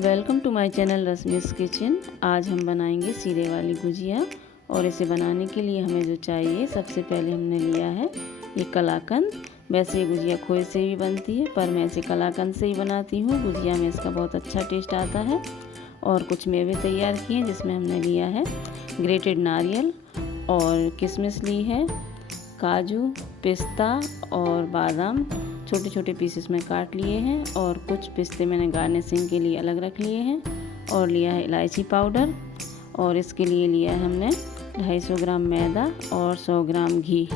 Welcome to my channel Rashmi's kitchen. आज हम बनाएंगे सीरे वाली गुजिया और इसे बनाने के लिए हमें जो चाहिए, सबसे पहले हमने लिया है ये कलाकंद। वैसे ये गुजिया खोए से भी बनती है, पर मैं इसे कलाकंद से ही बनाती हूँ। गुजिया में इसका बहुत अच्छा टेस्ट आता है। और कुछ मेवे तैयार किए हैं, जिसमें हमने लिया है ग्रेटेड नारियल और किशमिश ली है, काजू, पिस्ता और बादाम छोटे छोटे पीसेस में काट लिए हैं, और कुछ पिस्ते मैंने गार्निशिंग के लिए अलग रख लिए हैं। और लिया है इलायची पाउडर, और इसके लिए लिया है हमने 250 ग्राम मैदा और 100 ग्राम घी।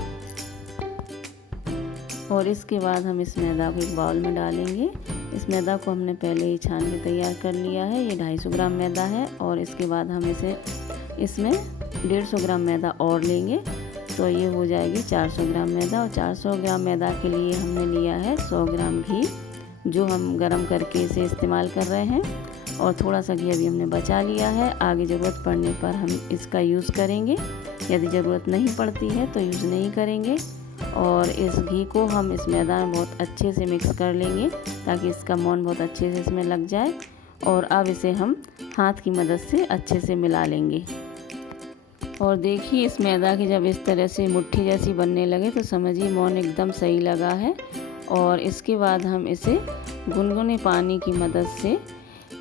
और इसके बाद हम इस मैदा को एक बाउल में डालेंगे। इस मैदा को हमने पहले ही छान के तैयार कर लिया है। ये 250 ग्राम मैदा है, और इसके बाद हम इसमें 150 ग्राम मैदा और लेंगे, तो ये हो जाएगी 400 ग्राम मैदा। और 400 ग्राम मैदा के लिए हमने लिया है 100 ग्राम घी, जो हम गरम करके इसे इस्तेमाल कर रहे हैं। और थोड़ा सा घी अभी हमने बचा लिया है, आगे ज़रूरत पड़ने पर हम इसका यूज़ करेंगे। यदि ज़रूरत नहीं पड़ती है तो यूज़ नहीं करेंगे। और इस घी को हम इस मैदा में बहुत अच्छे से मिक्स कर लेंगे, ताकि इसका मोन बहुत अच्छे से इसमें लग जाए। और अब इसे हम हाथ की मदद से अच्छे से मिला लेंगे। और देखिए, इस मैदा की जब इस तरह से मुट्ठी जैसी बनने लगे तो समझिए मोन एकदम सही लगा है। और इसके बाद हम इसे गुनगुने पानी की मदद से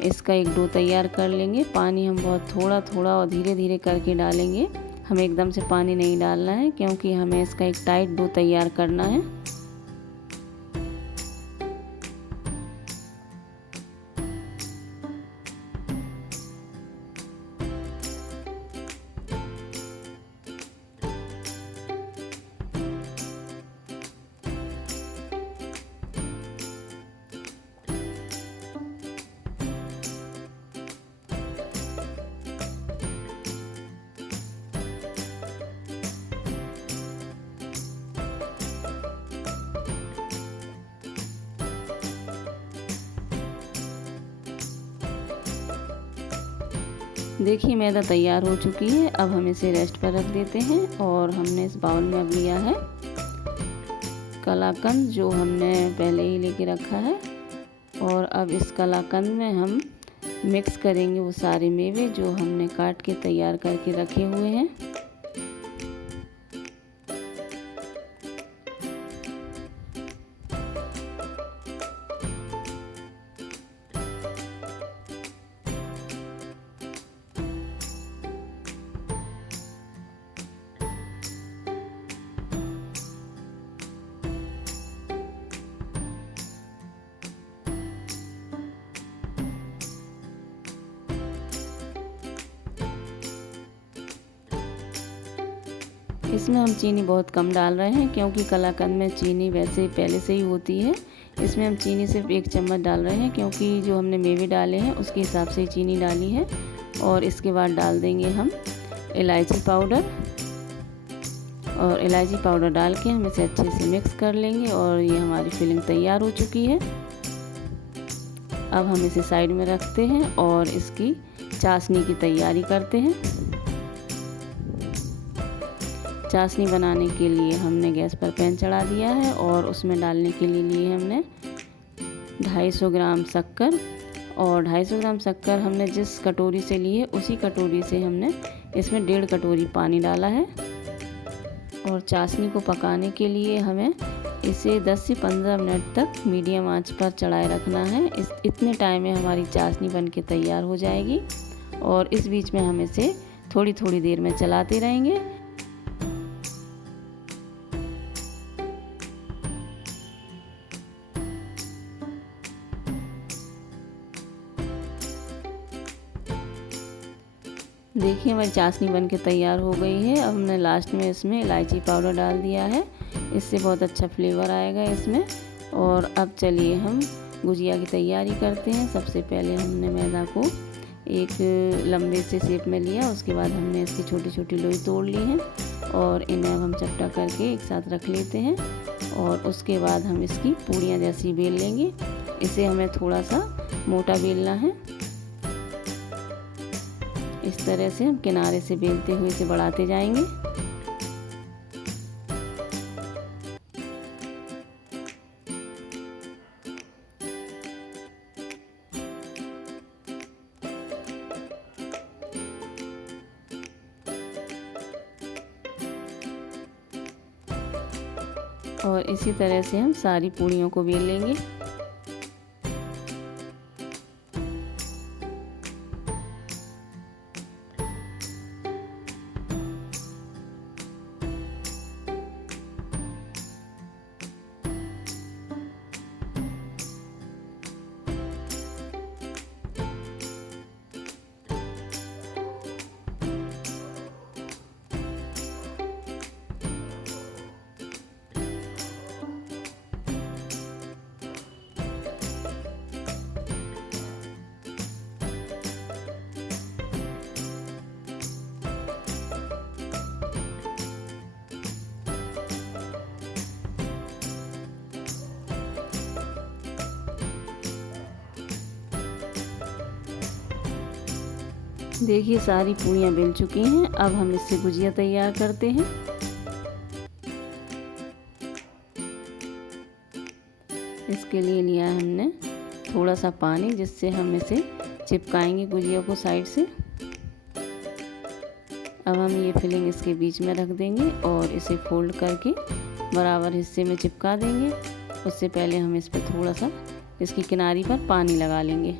इसका एक डो तैयार कर लेंगे। पानी हम बहुत थोड़ा थोड़ा और धीरे धीरे करके डालेंगे। हमें एकदम से पानी नहीं डालना है, क्योंकि हमें इसका एक टाइट डो तैयार करना है। देखिए, मैदा तैयार हो चुकी है। अब हम इसे रेस्ट पर रख देते हैं। और हमने इस बाउल में अब लिया है कलाकंद, जो हमने पहले ही लेके रखा है। और अब इस कलाकंद में हम मिक्स करेंगे वो सारे मेवे जो हमने काट के तैयार करके रखे हुए हैं। इसमें हम चीनी बहुत कम डाल रहे हैं, क्योंकि कलाकंद में चीनी वैसे पहले से ही होती है। इसमें हम चीनी सिर्फ 1 चम्मच डाल रहे हैं, क्योंकि जो हमने मेवे डाले हैं उसके हिसाब से ही चीनी डाली है। और इसके बाद डाल देंगे हम इलायची पाउडर। और इलायची पाउडर डाल के हम इसे अच्छे से मिक्स कर लेंगे। और ये हमारी फिलिंग तैयार हो चुकी है। अब हम इसे साइड में रखते हैं और इसकी चाशनी की तैयारी करते हैं। चाशनी बनाने के लिए हमने गैस पर पैन चढ़ा दिया है, और उसमें डालने के लिए हमने 250 ग्राम शक्कर। और 250 ग्राम शक्कर हमने जिस कटोरी से ली है, उसी कटोरी से हमने इसमें 1.5 कटोरी पानी डाला है। और चाशनी को पकाने के लिए हमें इसे 10 से 15 मिनट तक मीडियम आंच पर चढ़ाए रखना है। इतने टाइम में हमारी चाशनी बनके तैयार हो जाएगी। और इस बीच में हम इसे थोड़ी थोड़ी देर में चलाते रहेंगे। देखिए, हमारी चाशनी बनके तैयार हो गई है। अब हमने लास्ट में इसमें इलायची पाउडर डाल दिया है, इससे बहुत अच्छा फ्लेवर आएगा इसमें। और अब चलिए हम गुजिया की तैयारी करते हैं। सबसे पहले हमने मैदा को एक लंबे से शेप में लिया, उसके बाद हमने इसकी छोटी छोटी लोई तोड़ ली हैं। और इन्हें अब हम चपटा करके एक साथ रख लेते हैं। और उसके बाद हम इसकी पूड़ियाँ जैसी बेल लेंगे। इसे हमें थोड़ा सा मोटा बेलना है। इस तरह से हम किनारे से बेलते हुए इसे बढ़ाते जाएंगे। और इसी तरह से हम सारी पूड़ियों को बेल लेंगे। देखिए सारी पूड़ियाँ बेल चुकी हैं। अब हम इससे गुजिया तैयार करते हैं। इसके लिए लिया है हमने थोड़ा सा पानी, जिससे हम इसे चिपकाएंगे गुजिया को साइड से। अब हम ये फिलिंग इसके बीच में रख देंगे और इसे फोल्ड करके बराबर हिस्से में चिपका देंगे। उससे पहले हम इस पर थोड़ा सा इसकी किनारी पर पानी लगा लेंगे।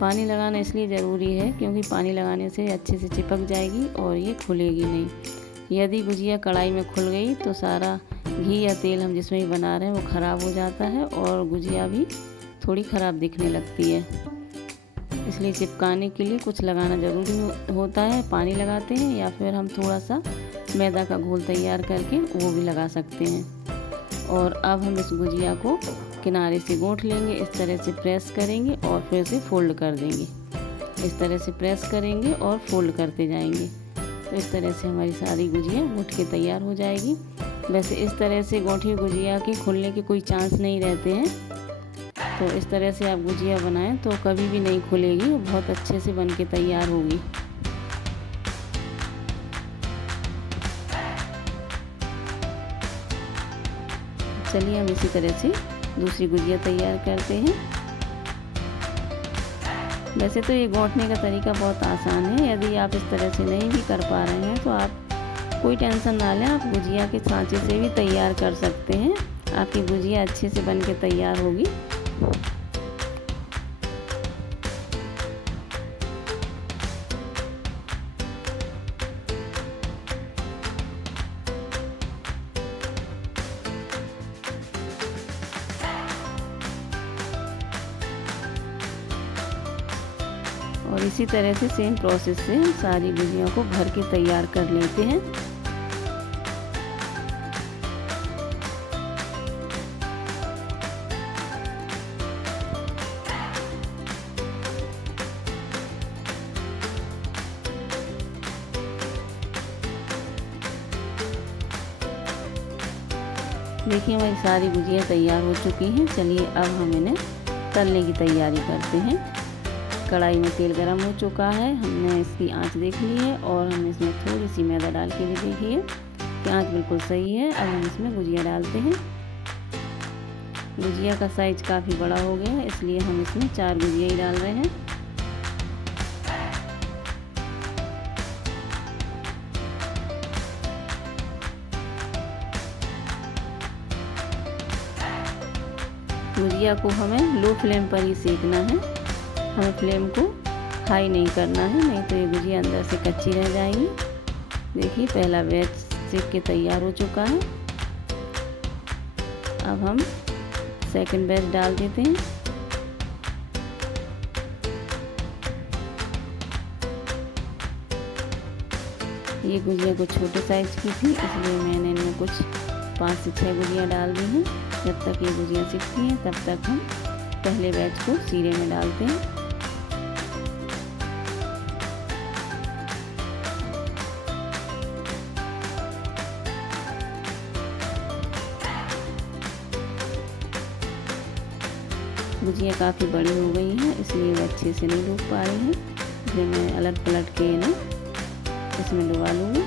पानी लगाना इसलिए ज़रूरी है क्योंकि पानी लगाने से अच्छे से चिपक जाएगी और ये खुलेगी नहीं। यदि गुजिया कढ़ाई में खुल गई तो सारा घी या तेल हम जिसमें भी बना रहे हैं वो ख़राब हो जाता है और गुजिया भी थोड़ी ख़राब दिखने लगती है। इसलिए चिपकाने के लिए कुछ लगाना ज़रूरी होता है। पानी लगाते हैं या फिर हम थोड़ा सा मैदा का घोल तैयार करके वो भी लगा सकते हैं। और अब हम इस गुजिया को किनारे से गूंथ लेंगे। इस तरह से प्रेस करेंगे और फिर से फोल्ड कर देंगे। इस तरह से प्रेस करेंगे और फोल्ड करते जाएंगे। तो इस तरह से हमारी सारी गुजिया गूंथ के तैयार हो जाएगी। वैसे इस तरह से गूंथी गुजिया के खुलने के कोई चांस नहीं रहते हैं। तो इस तरह से आप गुजिया बनाएं तो कभी भी नहीं खुलेगी, बहुत अच्छे से बन के तैयार होगी। चलिए हम इसी तरह से दूसरी गुजिया तैयार करते हैं। वैसे तो ये गूंथने का तरीका बहुत आसान है। यदि आप इस तरह से नहीं भी कर पा रहे हैं तो आप कोई टेंशन ना लें, आप गुजिया के सांचे से भी तैयार कर सकते हैं। आपकी गुजिया अच्छे से बन के तैयार होगी। और इसी तरह से सेम प्रोसेस से हम सारी गुजिया को भर के तैयार कर लेते हैं। देखिए हमारी सारी गुजिया तैयार हो चुकी हैं। चलिए अब हम इन्हें तलने की तैयारी करते हैं। कढ़ाई में तेल गरम हो चुका है, हमने इसकी आंच देख ली है और हम इसमें थोड़ी सी मैदा डाल के भी देखिए कि आंच बिल्कुल सही है। अब हम इसमें गुजिया डालते हैं। गुजिया का साइज काफ़ी बड़ा हो गया है, इसलिए हम इसमें 4 गुजिया ही डाल रहे हैं। गुजिया को हमें लो फ्लेम पर ही सेकना है, हमें फ्लेम को हाई नहीं करना है, नहीं तो ये गुजिया अंदर से कच्ची रह जाएगी। देखिए पहला बैच सेक के तैयार हो चुका है। अब हम सेकंड बैच डाल देते हैं। ये गुजिया कुछ छोटे साइज की थी, इसलिए मैंने इनमें कुछ 5 से 6 गुजिया डाल दी हैं। जब तक ये गुजिया सीखती हैं तब तक हम पहले बैच को सीरे में डालते हैं। गुजिया काफ़ी बड़ी हो गई हैं, इसलिए वो अच्छे से नहीं डूब पा रही हैं, इसलिए मैं अलग पलट के ना इसमें डुबा लूँगी।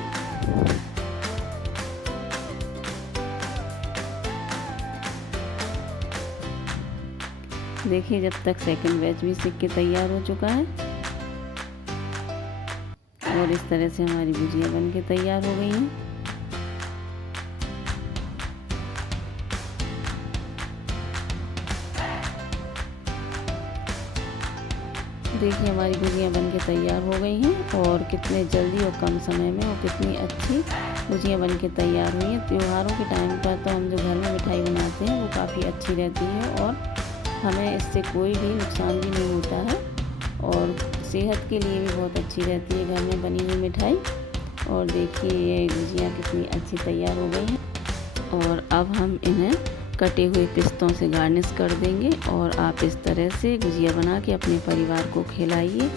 देखिए जब तक सेकंड बैच भी सिक के तैयार हो चुका है और इस तरह से हमारी भुजिया बन के तैयार हो गई है। देखिए हमारी भुजिया बन के तैयार हो गई हैं और कितने जल्दी और कम समय में और कितनी अच्छी भुजिया बन के तैयार हुई हैं। त्योहारों के टाइम पर तो हम जो घर में मिठाई बनाते हैं वो काफ़ी अच्छी रहती है और हमें इससे कोई भी नुकसान भी नहीं होता है और सेहत के लिए भी बहुत अच्छी रहती है घर में बनी हुई मिठाई। और देखिए ये भुजिया कितनी अच्छी तैयार हो गई है और अब हम इन्हें कटे हुए पिस्तों से गार्निश कर देंगे और आप इस तरह से गुजिया बना के अपने परिवार को खिलाइए।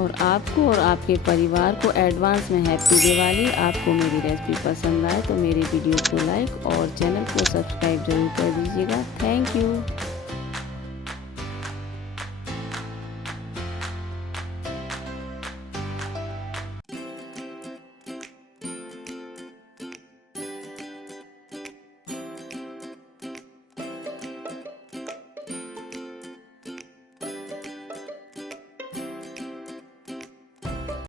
और आपको और आपके परिवार को एडवांस में हैप्पी दिवाली। आपको मेरी रेसिपी पसंद आए तो मेरे वीडियो को लाइक और चैनल को सब्सक्राइब जरूर कर दीजिएगा। Thank you.